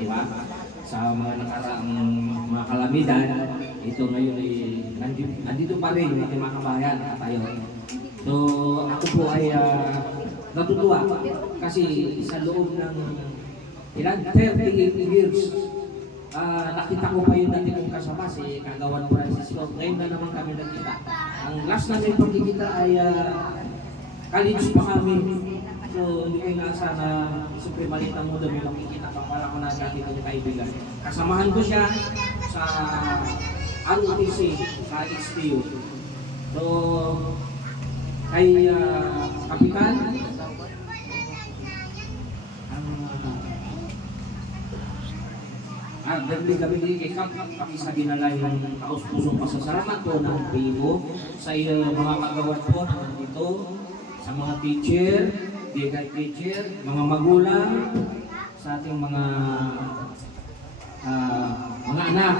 di ba? Sa mga nakaraang mga kalamidad, ito ngayon ay nandito pa rin yung ating mga kabayan tayo. So ako po ay natutuwa kasi sa loob ng ilan 38 years nakita ko pa yung dati kong kasama si Kagawan Francisco. Ngayon na naman kami nakita. Ang last namin pagkikita ay college pa kami. So, hindi kayo nasa na siyempre malita mo doon yung makikita pa para ko na dati kong kaibigan. Kasamahan ko siya sa ROTC, sa HTU. So, kay Kapitan, Berli gabi kay Kap, pakisa dinala yung taos-pusong pasasalamat po ng PIO sa mga kagawad po na nandito, sa mga teacher, digay teacher, mga magulang, sa ating mga anak,